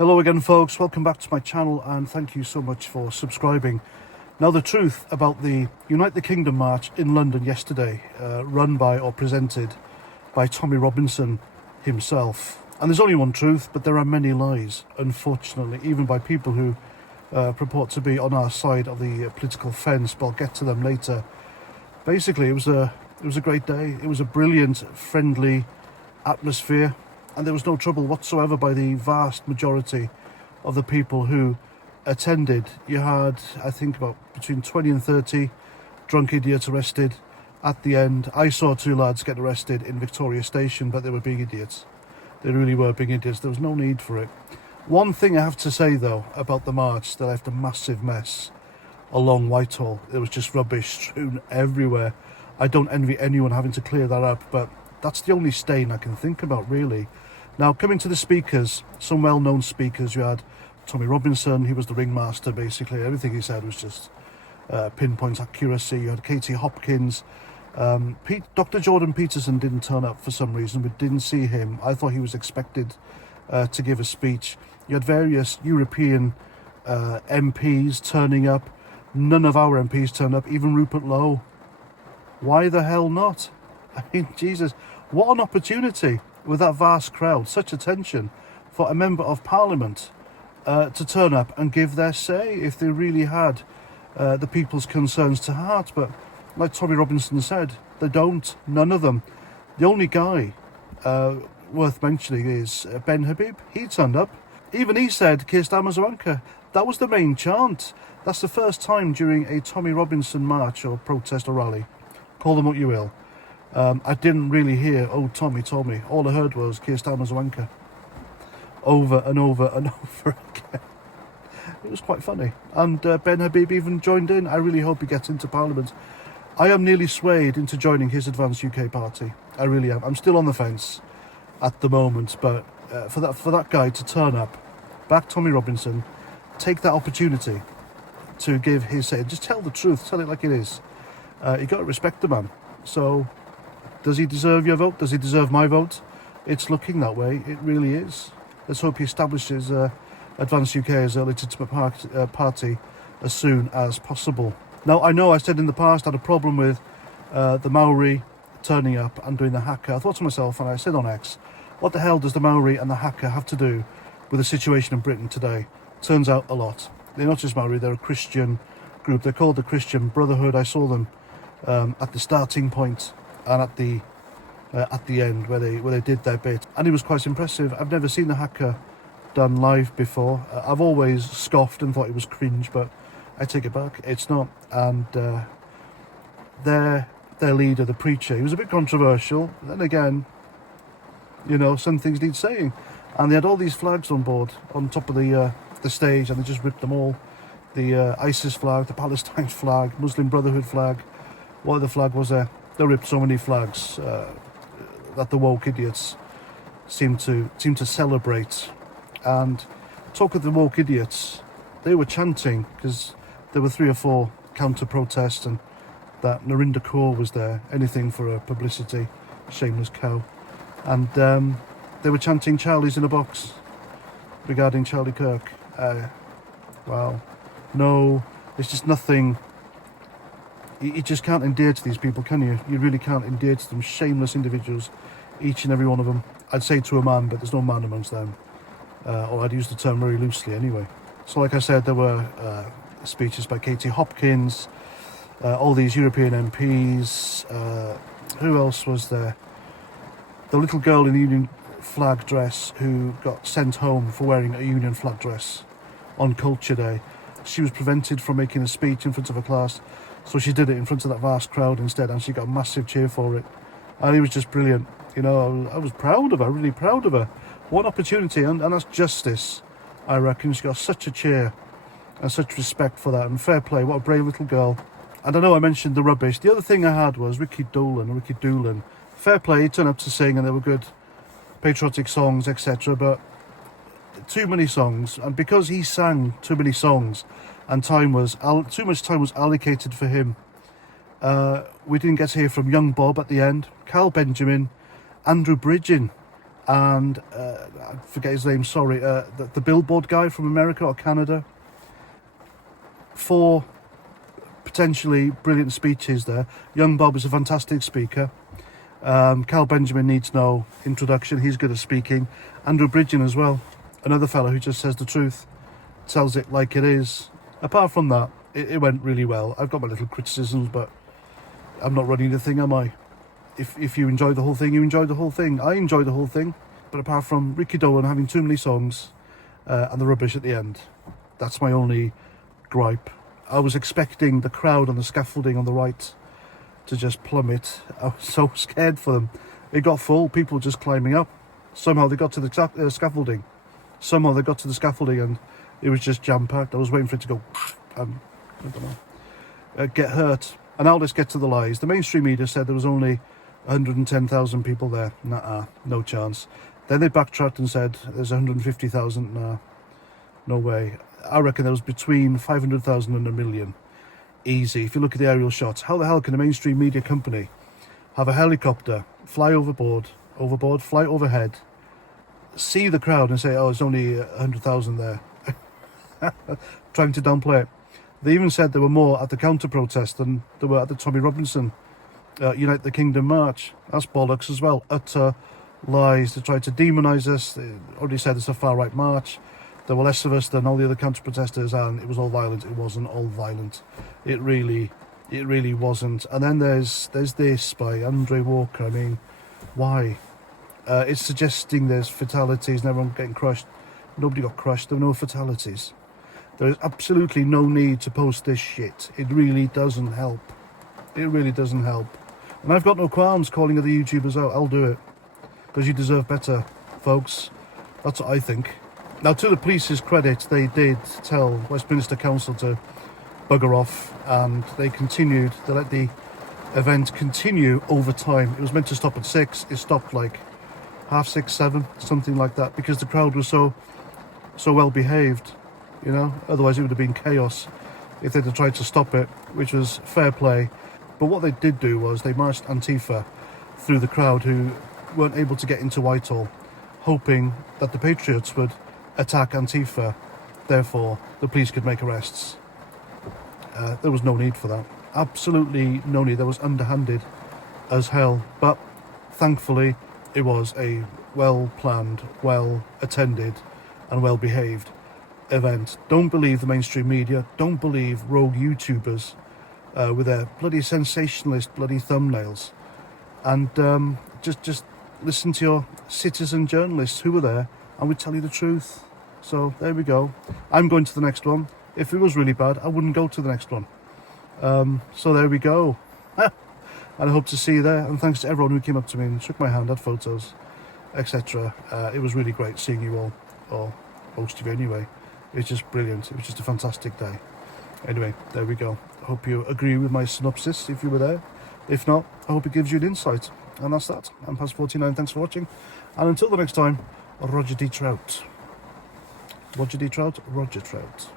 Hello again, folks. Welcome back to my channel, and thank you so much for subscribing. Now, the truth about the Unite the Kingdom March in London yesterday, run by or presented by Tommy Robinson himself. And there's only one truth, but there are many lies, unfortunately, even by people who purport to be on our side of the political fence, but I'll get to them later. Basically, it was a great day. It was a brilliant, friendly atmosphere, and there was no trouble whatsoever by the vast majority of the people who attended. You had, I think, about between 20 and 30 drunk idiots arrested. At the end, I saw two lads get arrested in Victoria Station, but they were big idiots. They really were big idiots. There was no need for it. One thing I have to say, though, about the march, that left a massive mess along Whitehall. There was just rubbish strewn everywhere. I don't envy anyone having to clear that up, but that's the only stain I can think about, really. Now, coming to the speakers, some well-known speakers. You had Tommy Robinson. He was the ringmaster, basically. Everything he said was just pinpoint accuracy. You had Katie Hopkins. Dr. Jordan Peterson didn't turn up for some reason. We didn't see him. I thought he was expected to give a speech. You had various European MPs turning up. None of our MPs turned up, even Rupert Lowe. Why the hell not? I mean, Jesus, what an opportunity with that vast crowd, such attention for a member of Parliament to turn up and give their say if they really had the people's concerns to heart. But like Tommy Robinson said, they don't, none of them. The only guy worth mentioning is Ben Habib. He turned up. Even he said, Keir Starmer's a wanker. That was the main chant. That's the first time during a Tommy Robinson march or protest or rally, call them what you will, I didn't really hear, oh, Tommy told me. All I heard was Keir Starmer's a wanker. Over and over and over again. It was quite funny. And Ben Habib even joined in. I really hope he gets into Parliament. I am nearly swayed into joining his Advance UK party. I really am. I'm still on the fence at the moment, but for that guy to turn up, back Tommy Robinson, take that opportunity to give his say, just tell the truth, tell it like it is. You got to respect the man. So, does he deserve your vote? Does he deserve my vote? It's looking that way. It really is. Let's hope he establishes Advance UK as a legitimate party as soon as possible. Now, I know I said in the past I had a problem with the Maori turning up and doing the haka. I thought to myself, and I said on X, what the hell does the Maori and the haka have to do with the situation in Britain today? Turns out a lot. They're not just Maori, they're a Christian group. They're called the Christian Brotherhood. I saw them at the starting point and at the end where they did their bit, and it was quite impressive. I've never seen the haka done live before. I've always scoffed and thought it was cringe, but I take it back, it's not. And their leader, the preacher, he was a bit controversial. Then again, you know, some things need saying, and they had all these flags on board on top of the stage, and they just ripped them all. The ISIS flag, the Palestine flag, Muslim Brotherhood flag. What other flag was there? They ripped so many flags that the woke idiots seem to celebrate. And talk of the woke idiots, they were chanting because there were 3 or 4 counter protests, and that Narendra Kaur was there, anything for a publicity, shameless cow. And they were chanting Charlie's in a box regarding Charlie Kirk. Wow. No, it's just nothing. You just can't endear to these people, can you? You really can't endear to them. Shameless individuals, each and every one of them. I'd say to a man, but there's no man amongst them. Or I'd use the term very loosely anyway. So like I said, there were speeches by Katie Hopkins, all these European MPs. Who else was there? The little girl in the Union flag dress who got sent home for wearing a Union flag dress on Culture Day. She was prevented from making a speech in front of her class, so she did it in front of that vast crowd instead, and she got a massive cheer for it. And it was just brilliant. You know, I was proud of her, really proud of her. What opportunity, and that's justice, I reckon. She got such a cheer and such respect for that, and fair play. What a brave little girl. And I know I mentioned the rubbish. The other thing I had was Ricky Doolan. Fair play, he turned up to sing, and they were good patriotic songs, etc. But too many songs, and because he sang too many songs and too much time was allocated for him, we didn't get to hear from Young Bob at the end, Carl Benjamin, Andrew Bridgen, and I forget his name, sorry, the Billboard guy from America or Canada. 4 potentially brilliant speeches there. Young Bob is a fantastic speaker. Cal Benjamin needs no introduction, he's good at speaking. Andrew Bridgen as well, another fellow who just says the truth, tells it like it is. Apart from that, it went really well. I've got my little criticisms, but I'm not running the thing, am I? If you enjoy the whole thing, you enjoy the whole thing. I enjoyed the whole thing, but apart from Ricky Dolan having too many songs and the rubbish at the end, that's my only gripe. I was expecting the crowd on the scaffolding on the right to just plummet. I was so scared for them. It got full, people just climbing up. Somehow they got to the scaffolding. Somehow they got to the scaffolding and it was just jam-packed. I was waiting for it to go and, I don't know, get hurt. And now let's get to the lies. The mainstream media said there was only 110,000 people there. Nah, no chance. Then they backtracked and said there's 150,000. Nah, no way. I reckon there was between 500,000 and 1 million. Easy. If you look at the aerial shots, how the hell can a mainstream media company have a helicopter fly overboard, fly overhead, see the crowd and say, oh, it's only 100,000 there? Trying to downplay it. They even said there were more at the counter-protest than there were at the Tommy Robinson Unite the Kingdom march. That's bollocks as well. Utter lies. They tried to demonise us. They already said it's a far-right march. There were less of us than all the other counter-protesters, and it was all violent. It wasn't all violent. It really wasn't. And then there's this by Andre Walker. I mean, why? It's suggesting there's fatalities and everyone getting crushed. Nobody got crushed. There were no fatalities. There is absolutely no need to post this shit. It really doesn't help. It really doesn't help. And I've got no qualms calling other YouTubers out. I'll do it. Because you deserve better, folks. That's what I think. Now, to the police's credit, they did tell Westminster Council to bugger off, and they continued. They let the event continue over time. It was meant to stop at 6. It stopped like 6:30, 7, something like that, because the crowd was so well behaved, you know. Otherwise, it would have been chaos if they'd have tried to stop it, which was fair play. But what they did do was they marched Antifa through the crowd who weren't able to get into Whitehall, hoping that the Patriots would attack Antifa, therefore the police could make arrests. There was no need for that. Absolutely no need. That was underhanded as hell. But thankfully, it was a well-planned, well-attended and well-behaved event. Don't believe the mainstream media. Don't believe rogue YouTubers with their bloody sensationalist bloody thumbnails. And just listen to your citizen journalists who were there and would tell you the truth. So there we go. I'm going to the next one. If it was really bad, I wouldn't go to the next one. So there we go. And I hope to see you there. And thanks to everyone who came up to me and shook my hand, had photos, etc. It was really great seeing you all, or most of you anyway. It's just brilliant. It was just a fantastic day. Anyway, there we go. I hope you agree with my synopsis if you were there. If not, I hope it gives you an insight. And that's that. I'm past 49. Thanks for watching. And until the next time, Roger D. Trout. Roger D. Trout, Roger Trout.